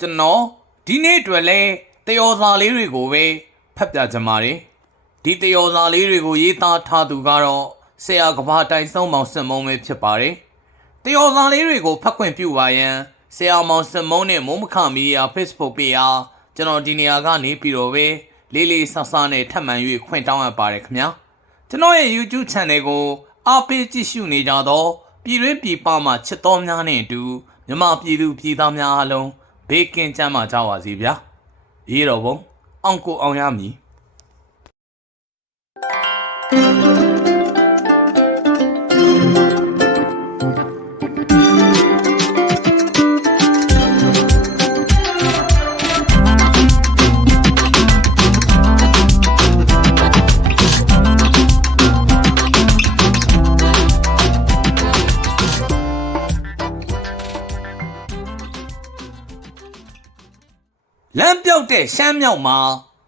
ကျွန်တော်ဒီနေ့အတွက်လဲတယောစာလေးတွေကိုပဲဖတ်ပြချင်ပါတယ်ဒီတယောစာလေးတွေကိုရေးသားထားသူကတော့ဆရာကဘာတိုင်ဆုံးမောင်စင်မုံပဲဖြစ်ပါတယ်တယောစာလေးတွေကိုဖတ်ခွင့်ပြုပါရန်ဆရာမောင်စင်မုံနဲ့မုံမခမီယာ Facebook ပေအားကျွန်တော်ဒီနေရာကနေပြီးတော့ပဲလေးလေးဆဆနဲ့ထပ်မံ၍ခွင့်တောင်းအပ်ပါတယ်ခင်ဗျာကျွန်တော်ရဲ့ YouTube Channel ကိုအားပေးကြည့်ရှုနေကြတော့ပြည်တွင်းပြည်ပမှာချစ်တော်များနဲ့အတူမြမပြည်သူပြည်သားများအားလုံး ဘေးကင်းကြမ်းမှကြပါစေဗျာရေတော်ဘုံအောင်ကိုအောင်ရမည် တဲ့ရှမ်းမြောက်မှာ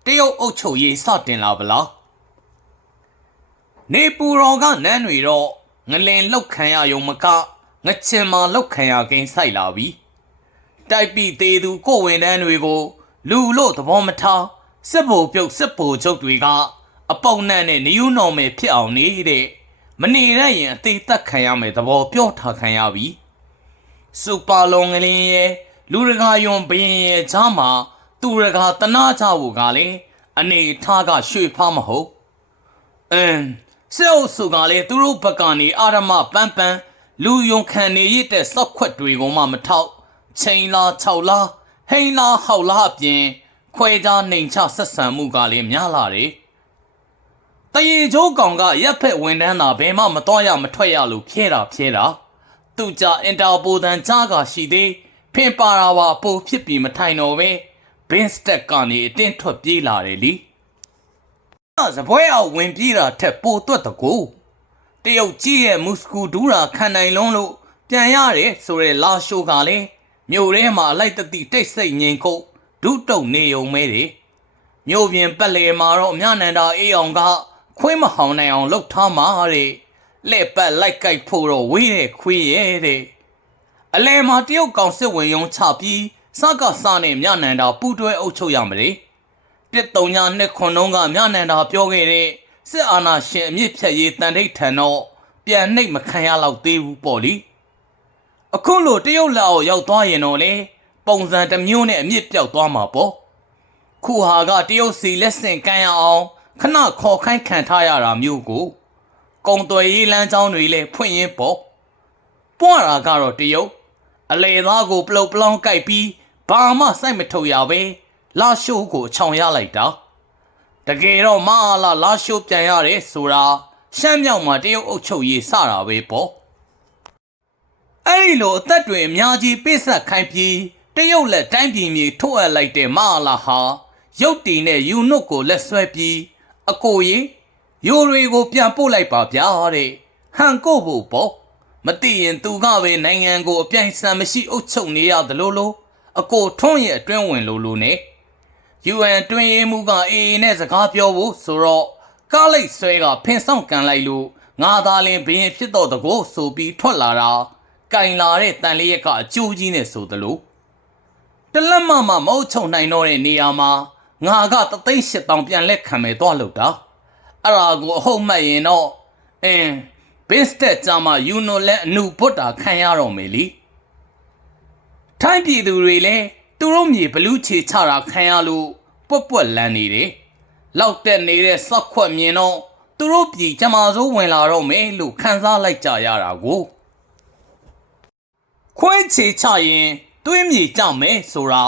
တရုတ်အုပ်ချုပ်ရေးစတင်လာဗလားနေပူတော်ကနန်းတွေတော့ငလင်လောက်ခံရယုံမကငချင်မာလောက်ခံရကိန်းဆိုင်လာပြီတိုက်ပြီသေးသူကိုဝင်တန်းတွေကို လူလို့သဘောမထားစစ်ဘိုလ်ပြုတ်စစ်ဘိုလ်ချုပ်တွေကအပုံနဲ့နဲ့နယူးနော်မယ်ဖြစ်အောင်နေတဲ့မနေရရင်အသေးသက်ခံရမယ်သဘောပြောထားခံရပြီစူပါလွန်ကလေးရဲ့လူရကာယွန်ဘရင်ရဲ့ချားမှာ သူရကာတနာချဖို့ကလည်းအနေထားကရွှေဖားမဟုတ်အင်းစေအုပ်စုကလည်းသူတို့ဘက်ကနေအာရမပန်းပန်းလူယုံခံနေရတဲ့စောက်ခွက်တွေကိုမှမထောက်ချိန်လား၆လားဟိန်လားဟောက်လားအပြင်ခွဲခြားနှိမ်ချဆက်ဆံမှုကလည်းများလာတယ်တရေချိုးကောင်ကရက်ဖက်ဝန်တန်းတာဘယ်မှမတော်ရမထွက်ရလို့ဖြဲတာဖြဲတာသူကြအင်တာပိုတန်ကြားကရှိသေးဖင်ပါရာဝါပိုဖြစ်ပြီးမထိုင်တော့ပဲ ဘင်းစတက်ကနေအတင်းထွက်ပြေးလာတယ်လीအစပွဲအောင်ဝင်ပြေးတာထက်ပိုသွက်တကူတရုတ်ကြီးရဲ့မုစကူဒူးရာခံနိုင်လုံးလို့ပြန်ရတယ်ဆိုရဲလာရှိုးကလည်းမြို့ထဲမှာအလိုက်တတိတိတ်ဆိတ်ငိန်ခုတ်ဒုတုံနေုံမဲတယ်မြို့ပြင်ပက်လေမှာတော့မြနန္ဒာအေးအောင်ကခွေးမဟောင်းနိုင်အောင်လှုပ်ထားမှာတဲ့လက်ပတ်လိုက်ကြိုက်ဖို့တော့ဝေးတဲ့ခွေးရဲ့တဲ့အလဲမှာတရုတ်ကောင်စစ်ဝင်ယုံချပြီး စကစနဲ့မြနန္ဒာပူတွဲအုပ်ချုပ်ရမလဲတစ်တုံညာနှစ်ခွန်တုံးကမြနန္ဒာပြောခဲ့တဲ့စစ်အာဏာရှင်အမြင့်ဖြတ်ရေးတန်ထိတ်ထန်တော့ပြန်နှိပ်မခံရတော့သေးဘူးပေါ့လေအခုလိုတရုတ်လက်အောက်ရောက်သွားရင်တော့လေပုံစံတစ်မျိုးနဲ့အမြင့်ပြောက်သွားမှာပေါ့ခုဟာကတရုတ်စီလက်ဆင့်ကမ်းရအောင်ခဏခေါ်ခိုင်းခံထားရတာမျိုးကိုကုံသွယ်ရေးလမ်းကြောင်းတွေလည်းဖွင့်ရင်းပေါ့ပွားတာကတော့တရုတ်အလေသားကိုပလုတ်ပလောင်းကြိုက်ပြီး ဘာမှစိုက်မထုတ်ရပဲလာရှိုးကိုအချောင်ရလိုက်တာတကယ်တော့မအားလာလာရှိုးပြန်ရတယ်ဆိုတာရှမ်းမြောက်မှာတရုတ်အုပ်ချုပ်ရေးစတာပဲပေါ့အဲ့ဒီလိုအသက်တွေအများကြီးပိတ်ဆက်ခိုင်းပြီးတရုတ်လက်တိုင်းပြည်မြေထုတ်အပ်လိုက်တဲ့မအားလာဟာရုတ်တီနဲ့ယူနုတ်ကိုလက်ဆွဲပြီးအကိုကြီးယိုတွေကိုပြန်ပို့လိုက်ပါဗျာတဲ့ဟန်ကိုဖို့ပေါ့မသိရင်သူကပဲနိုင်ငံကိုအပြိုင်ဆန်မရှိအုပ်ချုပ်နေရတယ်လို့လို့ အကိုထွန်းရဲ့အတွင်းဝင်လို့လို့နဲ့ UN တွင်ရေးမှုကအေအေနဲ့စကားပြောဖို့ဆိုတော့ကားလိုက်ဆွဲကဖင်ဆောင်ကန်လိုက်လို့ငါသာလင်ဘရင်ဖြစ်တော့တကိုဆိုပြီးထွက်လာတာကင်လာတဲ့တန်လေးရက်ကအကျိုးကြီးနဲ့ဆိုသလိုတလက်မမမဟုတ်ချုံနိုင်တော့တဲ့နေရာမှာငါကတသိန်းရှစ်တောင်ပြန်လက်ခံမယ်သွားလို့တာအဲ့ဒါကိုအဟုတ်မှတ်ရင်တော့အင်းဘစ်စတက်ကြမှာယူနိုလက်အနုပုတ်တာခံရတော့မယ်လी ထိုင်းပြည်သူတွေလည်းသူတို့မြေဘလူးချေချတာခံရလို့ပွက်ပွက်လန်းနေတယ်လောက်တက်နေတဲ့စောက်ခွက်မြင်တော့သူတို့ပြည်ကျမစိုးဝင်လာတော့မယ်လို့ခန်းစားလိုက်ကြရတာကိုခွဲချေချရင်တွင်းမြေကြမယ်ဆိုတာ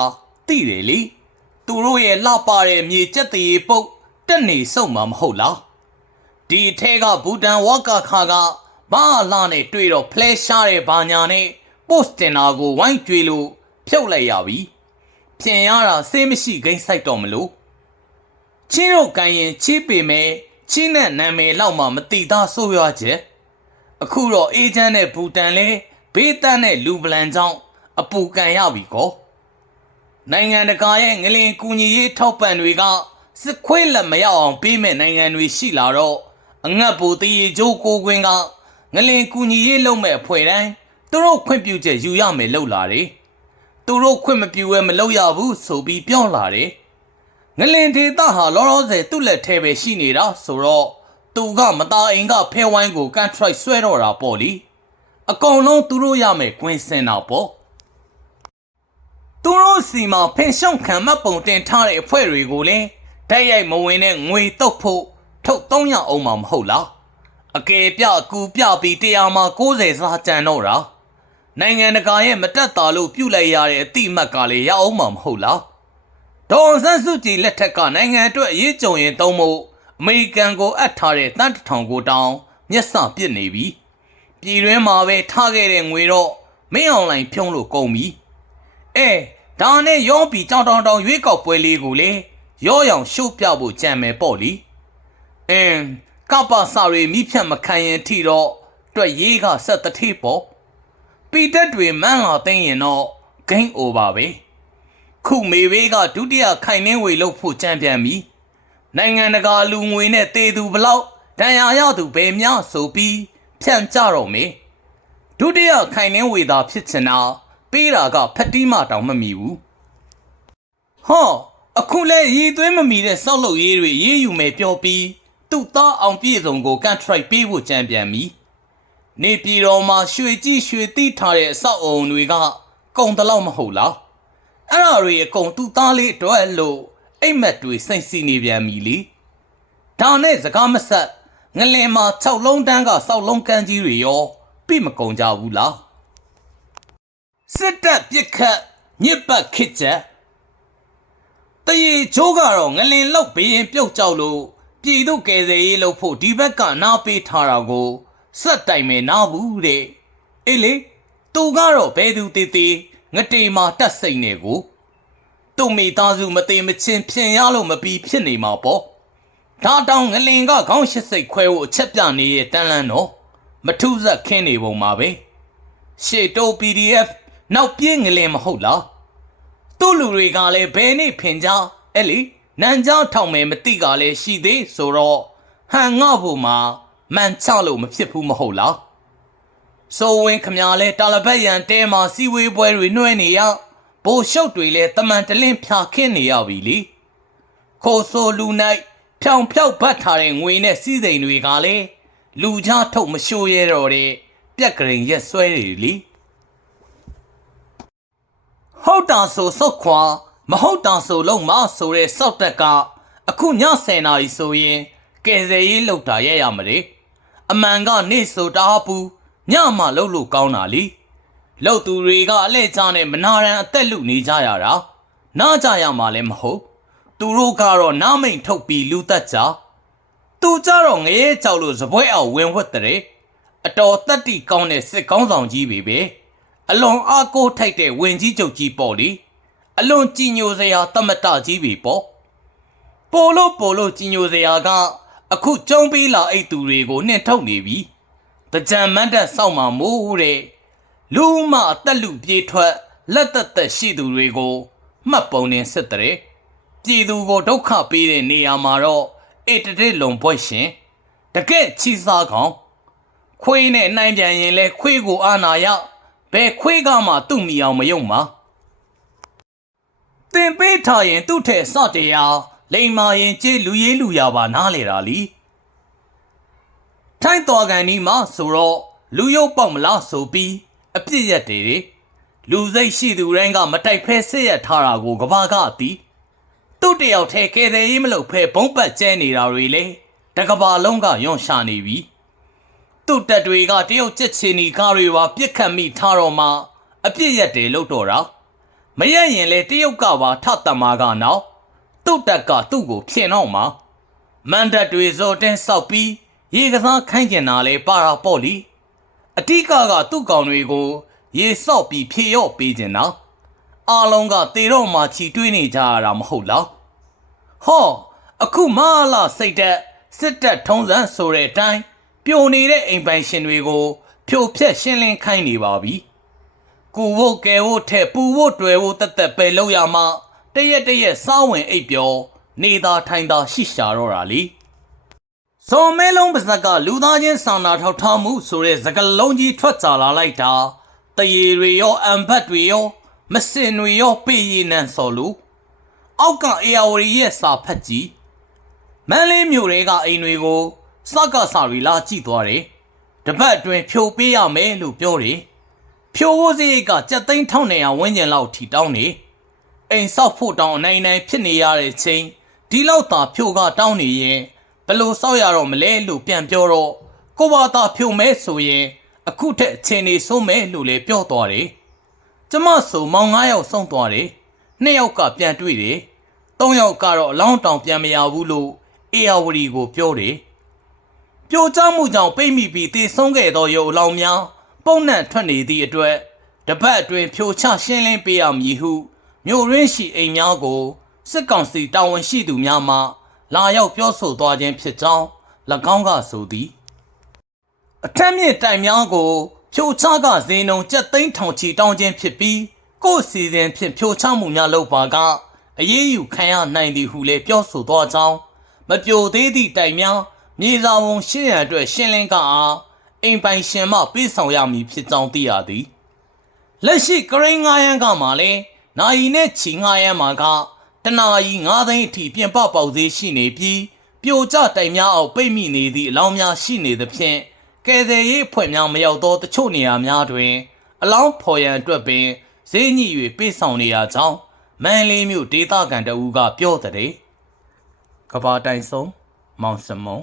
သိတယ်လေသူတို့ရဲ့လှပတဲ့မြေကျက်တည်ပုတ်တက်နေစုံမှာမဟုတ်လားဒီထဲကဘူတန်ဝါကာခါကဘာလာနဲ့တွေ့တော့ဖလဲရှားတဲ့ဘာညာနဲ့ ပို့စတင်တာကိုဝိုင်းကြွေလို့ဖြုတ်လိုက်ရပြီပြင်ရတာစေးမရှိဂိမ်းဆိုင်တော့မလို့ချင်းတို့ကန်ရင်ချေးပေမဲ့ချင်းနဲ့နာမည်လောက်မှမတိသားဆိုးရွားချက်အခုတော့အေဂျင့်နဲ့ဘူတန်လဲဘေးတန်းနဲ့လူပလန်ကြောင့်အပူကန်ရပြီကောနိုင်ငံတကာရဲ့ငလင်ကူညီရေးထောက်ပံ့တွေကစစ်ခွေးလက်မရောက်အောင်ပေးမဲ့နိုင်ငံတွေရှိလာတော့အငတ်ဘူတရေကျိုးကိုကွင်းကငလင်ကူညီရေးလုပ်မဲ့အဖွဲ့တိုင်း သူတို့ခွင့်ပြုချက်ယူရမယ်လို့လာတယ်သူတို့ခွင့်မပြုဘဲမလုပ်ရဘူးဆိုပြီးပြောလာတယ်ငလင်ဒေတာဟာလောလောဆယ်သူ့လက်ထဲပဲရှိနေတာဆိုတော့သူကမသားအိမ်ကဖဲဝိုင်းကိုကန်ထရိုက်ဆွဲတော့တာပေါ့လीအကောင်လုံးသူတို့ရမယ်ကွင်းစင်တော့ပေါ့သူတို့စီမှာဖင်ရှုံခံမပုံတင်ထားတဲ့အဖွဲ့တွေကိုလည်းတိုက်ရိုက်မဝင်တဲ့ငွေတုတ်ဖို့ထုတ်300အောင်မှာမဟုတ်လားအကယ်ပြအကူပြပြီးတရားမှာ60စားကြံတော့တာ နိုင်ငံတကာရဲ့မတက်တာလို့ပြုတ်လိုက်ရတဲ့အတိအမှတ်ကလည်းရအောင်မှာမဟုတ်လားဒေါ်ဆန်းစုကြည်လက်ထက်ကနိုင်ငံအတွက်အရေးကြုံရင်သုံးဖို့အမေရိကန်ကိုအပ်ထားတဲ့တန်းတစ်ထောင်ကိုတောင်းမျက်စာပစ်နေပြီပြည်တွင်းမှာပဲထားခဲ့တဲ့ငွေတော့မင်းအွန်လိုင်းဖြုံးလို့ကုန်ပြီအဲဒါနဲ့ရောပြီးကြောင်တောင်တောင်ရွေးကောက်ပွဲလေးကိုလေရောရောင်ရှုပ်ပြဖို့ကြံမယ်ပေါ့လीအင်းကပ္ပစာရီမိဖြတ်မခံရင်ထီတော့တွက်ရေးကဆက်တထေးပေါ့ ပီတက်တွေမန်းလာသိမ်းရင်တော့ဂိမ်းအိုပါပဲခုမေဘေးကဒုတိယခိုင်နှင်းဝေလို့ဖို့ကြံပြန်ပြီနိုင်ငံတကာလူငွေနဲ့တေသူဘလောက်တန်ရာရသူဘယ်များဆိုပြီးဖြန့်ကြတော့မေဒုတိယခိုင်နှင်းဝေသာဖြစ်ချင်တာပေးတာကဖက်တီးမတောင်မမီဘူးဟောအခုလဲရည်သွင်းမမီတဲ့စောက်လုပ်ရေးတွေရေးယူမယ်ပြောပြီးသူ့သားအောင်ပြည့်စုံကိုကန်ထရိုက်ပေးဖို့ကြံပြန်ပြီ နေပြည်တော်မှာရွှေကြည့်ရွှေတိထားတဲ့အဆောက်အုံတွေကကုန်တလောက်မဟုတ်လားအဲ့ဒါတွေအကုန်သူ့သားလေးအတွက်လို့အိမ်မက်တွေစိတ်စီနေပြန်ပြီလေဒါနဲ့စကားမဆက်ငလင်မှာ6လုံးတန်းကစောက်လုံးကန်းကြီးတွေရောပြမကုန်ကြဘူးလားစစ်တပ်ပြစ်ခတ်ညစ်ပတ်ခစ်ချက်တရေချိုးကတော့ငလင်လောက်ဘရင်ပြုတ်ကြောက်လို့ပြည်သူကယ်ဆယ်ရေးလုပ်ဖို့ဒီဘက်ကနားပေးထားတာကို စက်တိုင်မယ်နားဘူးတဲ့အေးလေသူကတော့ဘယ်သူတည်တည်ငတေမာတက်စိတ်နေကိုသူ့မိသားစုမသေးမချင်းဖြင်ရလို့မပြီးဖြစ်နေမှာပေါ့ဒါတောင်ငလင်ကခေါင်းရှစ်စိတ်ခွဲဖို့အချက်ပြနေရဲ့တန်းလန်းတော့မထုဇက်ခင်းနေပုံမှာပဲရှေတို PDF နောက်ပြေးငလင်မဟုတ်လားသူ့လူတွေကလည်းဘယ်နေ့ဖင်ကြအဲ့လီနန်ကြောထောင်မယ်မတိကလည်းရှိသေးဆိုတော့ဟန်ငေါ့ဖို့မှာ မှန်ချလို့မဖြစ်ဘူးမဟုတ်လားဆိုဝင်ခမရလဲတာလဘက်ရန်တဲမှာစီဝေးပွဲတွေနှွှဲနေရဘိုလ်ရှုပ်တွေလဲတမန်တလင်းဖြာခင်းနေရပြီလေခိုဆိုလူနိုင်ဖြောင်ဖြောက်ဘတ်ထားတဲ့ငွေနဲ့စီးစိမ်တွေကလည်းလူကြားထုတ်မရှိုးရဲတော့တဲ့ပြက်ကရင်ရက်ဆွဲတွေလေဟုတ်တာဆိုစုတ်ခွာမဟုတ်တာဆိုလုံးမဆိုတဲ့စောက်တက်ကအခုည10နာရီဆိုရင်ကယ်ဆယ်ရေးလောက်တာရရမလေ အမှန်ကနေဆိုတာပူညမှလှုပ်လို့ကောင်းတာလीလောက်သူတွေကအလဲချားနဲ့မနာရန်အသက်လူနေကြရတာနားကြရမှာလည်းမဟုတ်သူတို့ကတော့နားမိန်ထုတ်ပြီးလူသက်ကြသူကြတော့ငရဲကြောက်လို့စပွဲအောင်ဝင်ဝတ်တဲ့အတော်တက်တီကောင်းတဲ့စစ်ကောင်းဆောင်ကြီးပဲပဲအလွန်အားကိုးထိုက်တဲ့ဝင်ကြီးချုပ်ကြီးပေါ့လေအလွန်ကြည်ညိုစရာတမတကြီးပြီပေါ့ပိုလို့ပိုလို့ကြည်ညိုစရာက အခုကျုံပေးလာအိတ်သူတွေကိုနှင်ထုတ်နေပြီတကြံမတ်တက်စောက်မှာမိုးတဲ့လူမအသက်လူပြေးထွက်လက်သက်သက်ရှိသူတွေကိုမှတ်ပုံနေစစ်တဲ့ပြည်သူကိုဒုက္ခပေးတဲ့နေရာမှာတော့အေတတစ်လုံပွဲရှင်တကက်ချီစားကောင်ခွေးနဲ့နိုင်ပြန်ရင်လဲခွေးကိုအာနာရဘယ်ခွေးကမှသူ့မီအောင်မယုံပါတင်ပေးထားရင်သူ့ထဲစတရား လိန်မာရင်ကျေးလူရေးလူရပါနားလေတာလीထိုင်းတော်ကန်ဒီမှာဆိုတော့လူရုပ်ပေါက်မလားဆိုပြီးအပြစ်ရက်တွေတွေလူစိတ်ရှိသူတိုင်းကမတိုက်ဖဲစစ်ရထားတာကိုကဘာကအတီးသူ့တယောက်ထဲကဲတယ်ရေးမလို့ဖဲဘုံပတ်ကျဲနေတာတွေလေတကဘာလုံးကယွန်ရှာနေပြီသူ့တက်တွေကတရုတ်ကြက်ချီနီကားတွေပါပြစ်ခတ်မိထားတော့မှအပြစ်ရက်တွေလုတ်တော့တာမရရင်လေတရုတ်ကပါထတမာကနောက် သူ့တက်ကသူ့ကိုဖြင်တော့မှာမန်တက်တွေဇော်တင်းဆောက်ပြီးရေကစားခိုင်းကျင်တာလေပါတာပေါ့လीအတိကကသူ့ကောင်တွေကို ရေဆော့ပြီးဖြေရော့ပေးကျင်တာအားလုံးကတေတော့မှချီတွေးနေကြရတာမဟုတ်လားဟောအခုမလာစိတ်တက်စစ်တက်ထုံးစံဆိုတဲ့အတိုင်းပြိုနေတဲ့အိမ်ပိုင်ရှင်တွေကို ဖြိုဖျက်ရှင်းလင်းခိုင်းနေပါပြီကူဖို့ကဲဖို့ထဲပူဖို့တွေ့ဖို့တက်တက်ပဲလောက်ရမှ တရက်တရက်စားဝင်အိပ်ပျော်နေသာထိုင်သာရှိရှာတော့တာလေဇော်မဲလုံးပါဇက်ကလူသားချင်းစာနာထောက်ထားမှုဆိုတဲ့စကလုံးကြီးထွက်ကြလာလိုက်တာတရေတွေရောအံဖတ်တွေရောမစင်တွေရောပေးရည်နံစော်လို့အောက်ကအေယာဝရီရဲ့စာဖတ်ကြည့်မန်းလေးမြို့တွေကအိမ်တွေကိုစကစာရီလာကြည့်သွားတယ်တပတ်အတွင်းဖြိုပေးရမယ်လို့ပြောတယ်ဖြိုဖို့စရိတ်ကကြက်သိန်း1900ဝန်းကျင်လောက်ထိတောင်းနေ အိမ်ဆောက်ဖို့တောင်းအနိုင်နိုင်ဖြစ်နေရတဲ့ချိန်ဒီလောက်သာဖြိုကတောင်းနေရင်ဘယ်လို့ဆောက်ရတော့မလဲလို့ပြန်ပြောတော့ကိုဘာသာဖြိုမဲဆိုရင်အခုထက်အချိန်နေဆုံးမဲလို့လည်းပြောသွားတယ်ကျမဆိုမောင်9ယောက်ဆုံးသွားတယ်။နှစ်ယောက်ကပြန်တွေ့တယ်။သုံးယောက်ကတော့အလောင်းတောင်ပြန်မရဘူးလို့အေယာဝတီကိုပြောတယ်။ပြိုကျမှုကြောင့်ပိတ်မိပြီးတည်ဆုံးခဲ့သောရုပ်အလောင်းများပုံနှံ့ထွက်နေသည့်အတွက်တပတ်အတွင်းဖြိုချရှင်းလင်းပေးရမည်ဟု မြို့ရင်းရှိအိမ်များကိုစစ်ကောင်စီတာဝန်ရှိသူများမှလာရောက်ပြောဆိုသွားခြင်းဖြစ်ကြောင်း၎င်းကဆိုသည်အထက်မြင့်တိုင်များကိုဖြိုချကဇင်းုံကြက်သိန်းထောင်ချီတောင်းခြင်းဖြစ်ပြီးကိုယ့်စီစဉ်ဖြင့်ဖြိုချမှုများလုပ်ပါကအရေးယူခံရနိုင်သည်ဟုလည်းပြောဆိုသွားကြောင်းမပြိုသေးသည့်တိုင်များမြေစာဝန်ရှင်းရန်အတွက်ရှင်းလင်းကအားအိမ်ပိုင်ရှင်မှပြေးဆောင်ရမည်ဖြစ်ကြောင်းသိရသည်လက်ရှိကရိန်း9ရန်ကမှလည်း နိုင်နဲ့ချီ9ရန်မှာကတနာရီ9သိန်းအထိပြင်ပပေါက်သေးရှိနေပြီးပြိုကျတိုင်များအောက်ပိတ်မိနေသည့်အလောင်းများရှိနေသဖြင့်ကယ်ဆယ်ရေးအဖွဲ့များမရောက်သောတချို့နေရာများတွင် အလောင်းဖော်ရန်အတွက်ပင်ဈေးညှိ၍ပြေးဆောင်နေရကြောင်းမန်လေးမြို့ဒေသခံတအူးကပြောတဲ့ကဘာတိုင်ဆုံးမောင်စမုံ